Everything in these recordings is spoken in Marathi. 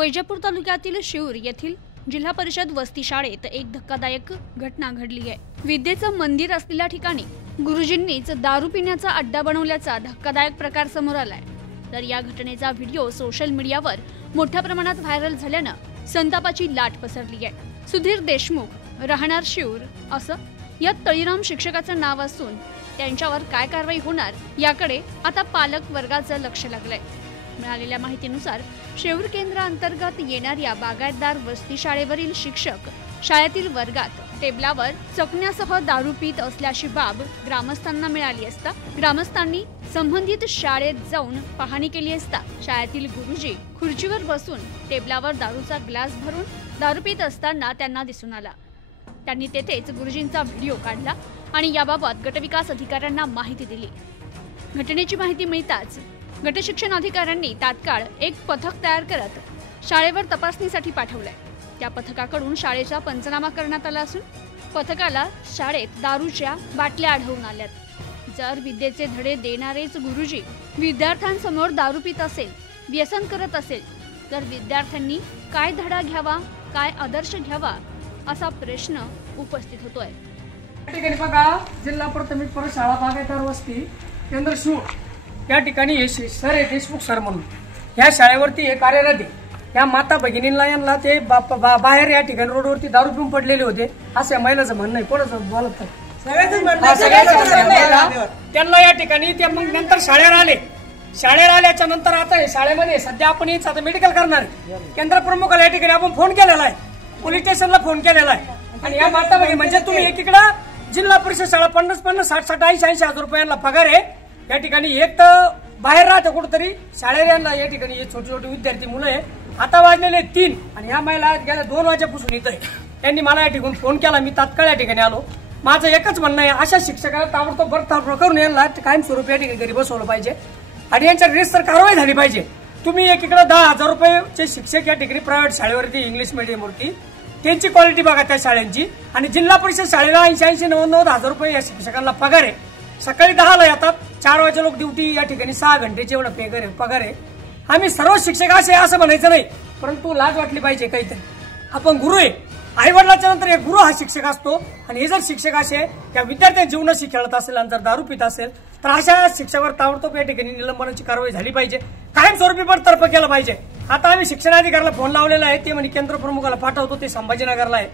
वैजापूर तालुक्यातील शिऊर येथील जिल्हा परिषद वस्ती शाळेत एक धक्कादायक घटना घडली आहे। विद्येचं मंदिर असलेल्या ठिकाणी गुरुजींनीच दारू पिण्याचा अड्डा बनवल्याचा धक्कादायक प्रकार समोर आलाय। तर या घटनेचा व्हिडिओ सोशल मीडियावर मोठ्या प्रमाणात व्हायरल झाल्यानं संतापाची लाट पसरली आहे। सुधीर देशमुख राहणार शिऊर असं या तळीराम शिक्षकाचं नाव असून त्यांच्यावर काय कारवाई होणार याकडे आता पालक वर्गाचं लक्ष लागलंय। मिळालेल्या माहितीनुसार शिऊर केंद्राअंतर्गत येणाऱ्या बागायतदार वस्ती शाळेवरील शिक्षक शाळेतील वर्गात टेबलावर चकण्यासह दारू पीत असल्याची बाब ग्रामस्थांना मिळाली असता ग्रामस्थांनी संबंधित शाळेत जाऊन पाहणी केली असता शाळेतील गुरुजी खुर्चीवर बसून टेबलावर दारूचा ग्लास भरून दारू पीत असताना त्यांना दिसून आला। त्यांनी तेथेच गुरुजींचा व्हिडिओ काढला आणि याबाबत गटविकास अधिकाऱ्यांना माहिती दिली। घटनेची माहिती मिळताच गटशिक्षण अधिकाऱ्यांनी तात्काळ एक पथक तयार करत शाळेवर तपासणीसाठी पाठवलंय। त्या पथकाकडून शाळेचा पंचनामा करण्यात आला असून पथकाला शाळेत दारूच्या बाटल्या आढळून आल्यात। जर विद्येचे धडे देणारेच गुरुजी विद्यार्थ्यांसमोर दारू पित असेल, व्यसन करत असेल तर विद्यार्थ्यांनी काय धडा घ्यावा, काय आदर्श घ्यावा असा प्रश्न उपस्थित होतोय। ठिकाणी बघा, जिल्हा प्राथमिक शाळा बागायतदार वस्ती केंद्र शिऊर या ठिकाणी हे सर आहे देशमुख सर म्हणून या शाळेवरती हे कार्यरत आहे। या माता भगिनींना यांना ते बाहेर या ठिकाणी रोडवरती दारू पिऊन पडलेले होते असं या महिलाचं म्हणणं आहे। कोणाचं बोलत त्यांना या ठिकाणी ते मग नंतर शाळेवर आले। शाळेवर आल्याच्या नंतर आता शाळेमध्ये सध्या आपण आता मेडिकल करणार केंद्र प्रमुखाला या ठिकाणी आपण फोन केलेला आहे, पोलीस स्टेशनला फोन केलेला आहे। आणि या माता भगिनी म्हणजे तुम्ही एकीकडे जिल्हा परिषद शाळा 50-50, 60-60, 80-80 हजार रुपयांना पगार आहे। या ठिकाणी एक तर बाहेर राहतं कुठंतरी शाळेला या ठिकाणी हे छोटे छोटे विद्यार्थी मुलं आहे। आता वाजलेले 3 आणि ह्या महिला गेल्या 2 वाजेपासून इथं आहे। त्यांनी मला या ठिकाणी फोन केला, मी तात्काळ या ठिकाणी आलो। माझं एकच म्हणणं आहे, अशा शिक्षकाला ताबडतोब बरखास्त करून यांना कायमस्वरूपी या ठिकाणी घरी बसवलं पाहिजे आणि यांच्या रितसर कारवाई झाली पाहिजे। तुम्ही एकीकडे 10,000 रुपयाचे शिक्षक या ठिकाणी प्रायव्हेट शाळेवरती इंग्लिश मीडियमवरती त्यांची क्वालिटी बघा त्या शाळांची, आणि जिल्हा परिषद शाळेला 80-80, 90-90 हजार रुपये या शिक्षकांना पगार आहे। सकाळी 10ला येतात, 4 वाजे लोक ड्युटी या ठिकाणी 6 घंटेचे एवढा पगार आहे। आम्ही सर्व शिक्षक असे असं म्हणायचं नाही, परंतु लाज वाटली पाहिजे काहीतरी। आपण गुरु आहे, आई वडिलांच्या नंतर एक गुरु हा शिक्षक असतो। आणि हे जर शिक्षक असे त्या विद्यार्थ्यांच्या जीवनाशी खेळत असेल आणि जर दारू पित असेल तर अशा शिक्षकावर ताबडतोब या ठिकाणी निलंबनाची कारवाई झाली पाहिजे, कायमस्वरूपी बडतर्फ केलं पाहिजे। आता आम्ही शिक्षणाधिकाऱ्याला फोन लावलेला आहे, ते म्हणे केंद्र प्रमुखाला पाठवतो, ते संभाजीनगरला आहे।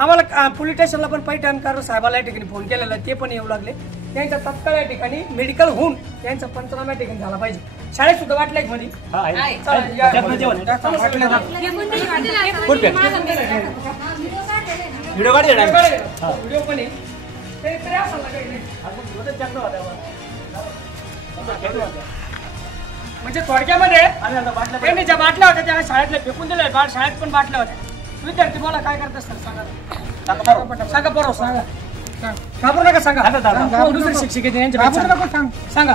आम्हाला पोलीस स्टेशनला पण पैठणकर साहेबाला या ठिकाणी फोन केलेला आहे, ते पण येऊ लागले। त्यांच्या तत्काळ या ठिकाणी मेडिकल होऊन त्यांचा पंचनामा या ठिकाणी झाला पाहिजे। शाळेत सुद्धा वाटलंय मध्ये व्हिडिओ पण आहे। म्हणजे थोडक्यामध्ये त्यांनी ज्या बाटल्या होत्या त्या शाळेतल्या फेकून दिल्या, शाळेत पण बाटल्या होत्या। विद्यार्थी मला काय करत असतात सांगा बरोबर, सांगा घाबरू नका, सांगा दुसरे शिक्षक सांगा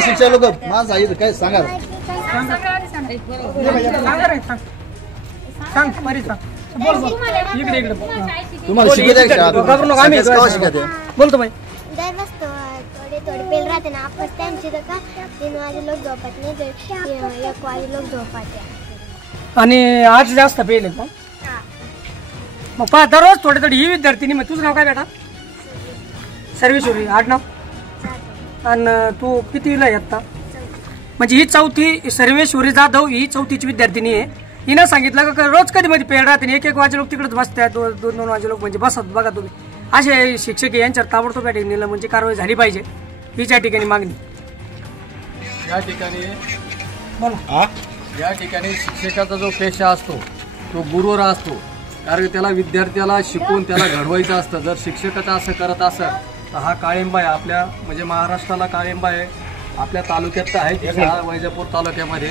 शिक्षक लोक माझं काय सांगा इकडे तुम्हाला बोलतो भाई थोडे पेल राहते ना आपण त्यांची तर का 3 वाजे लोक झोपत नाही, 1 वाजे लोक झोपत आणि आज जास्त पेल आहे मग पहा दररोज थोडे ही विद्यार्थिनी। मग तुझं नाव काय बेटा? सर्वेश्वरी आडनाव? आणि तू कितीला आहे आता? म्हणजे ही 4थी सर्वेश्वरी जाधव, ही 4थीची विद्यार्थिनी आहे। हिनं सांगितलं का रोज कधी मध्ये पेल राहते, 1-1 वाजे लोक तिकडेच बसतात, 2-2 वाजे लोक म्हणजे बसत। बघा तुम्ही असे शिक्षक यांच्यावर ताबडतोब या ठिकाणी म्हणजे कारवाई झाली पाहिजे, हीच या ठिकाणी मागणी। या ठिकाणी शिक्षकाचा जो पेशा असतो तो गुरुवर असतो, कारण त्याला विद्यार्थ्याला शिकवून त्याला घडवायचं असतं। जर शिक्षकच असं करत असेल तर हा काळिंबा आहे, आपल्या म्हणजे महाराष्ट्राला काळिंबा आहे। आपल्या तालुक्यात तर आहे वैजापूर तालुक्यामध्ये,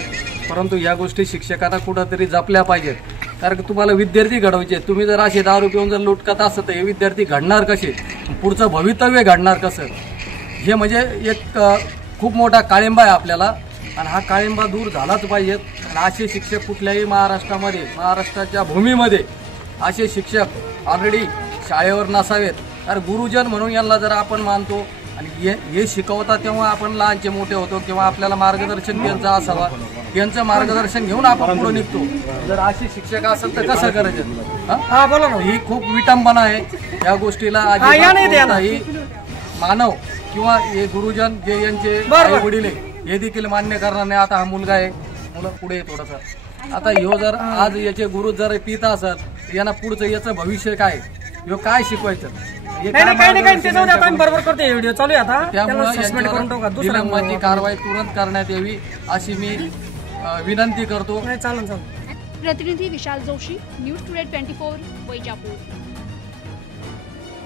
परंतु या गोष्टी शिक्षकांना कुठंतरी जपल्या पाहिजेत। कारण तुम्हाला विद्यार्थी घडवायचे, तुम्ही जर असे दारू पिऊन जर लुटकत असत तर हे विद्यार्थी घडणार कसे, पुढचं भवितव्य घडणार कसं? हे म्हणजे एक खूप मोठा काळिंबा आहे आपल्याला, आणि हा काळिंबा दूर झालाच पाहिजे। आणि असे शिक्षक कुठल्याही महाराष्ट्रामध्ये, महाराष्ट्राच्या भूमीमध्ये असे शिक्षक ऑलरेडी शाळेवर नसावेत। कारण गुरुजन म्हणून यांना जर आपण मानतो आणि हे शिकवता तेव्हा आपण लहानचे मोठे होतो किंवा आपल्याला मार्गदर्शन त्यांचं असावा, त्यांचं मार्गदर्शन घेऊन आपण पुढे निघतो. जर असे शिक्षक असेल तर कसं करायचं? हा बोला ना. ही खूप विटंबना आहे या गोष्टीला. या नाही द्या ना. ही मानव किंवा हे गुरुजन जे यांचे आई वडील आहे हे देखील मान्य करणार नाही. आता हा मुलगा आहे, मुलं पुढे आहे थोडंसं. आता ह्यो जर आज याचे गुरु जर पित असत यांना पुढचं याचं भविष्य काय, ह्यो काय शिकवायचं? हे काय काही ते जाऊ द्या, आम्ही बरोबर करतो. व्हिडिओ चालू आहे आता. त्यामुळे सस्पेंड करून टाका. यांच्यावर निलंबनाची कारवाई तुरंत करण्यात यावी अशी मी विनंती करतो. चालेल. प्रतिनिधी विशाल जोशी, न्यूज टुडे 24, वैजापूर.